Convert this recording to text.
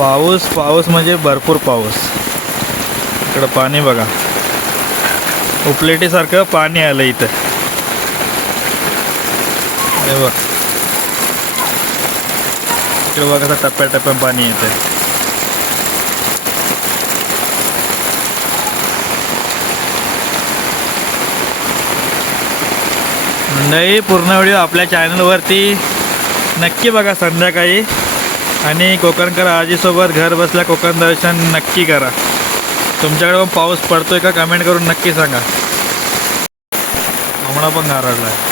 पाऊस पाऊस म्हणजे भरपूर पाऊस. इकडं पाणी बघा, उपलेटीसारखं पाणी आलं इथं. हे बघ, इकडे बघा कसं टप्प्याटप्प्यानं पाणी येतं. मंडळी, पूर्ण व्हिडिओ आपल्या चॅनलवरती नक्की बघा संध्याकाळी. आणि कोकणकर आजीसोबत घर बसल्या कोकण दर्शन नक्की करा. तुमच्याकडे पण पाऊस पडतोय का कमेंट करून नक्की सांगा. आम्हाला पण गारडला आहे.